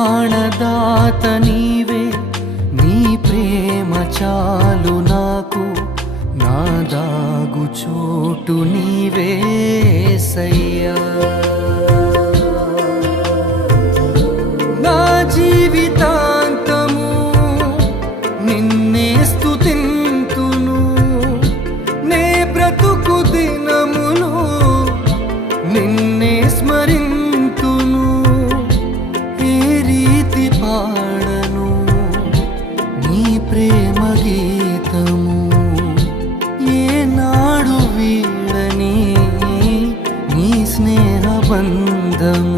ప్రాణదాత నీవే, నీ ప్రేమ చాలు నాకు, నా దాగు చోటు నీవే యేసయ్యా. నా జీవితాంతము నిన్నే స్తుతింతును, నే బ్రతుకు దినములు నిన్నే స్మరింతును. ఏ రీతి పాడను నీ ప్రేమ గీతము, ఏనాడు వీడని నీ స్నేహ బంధము.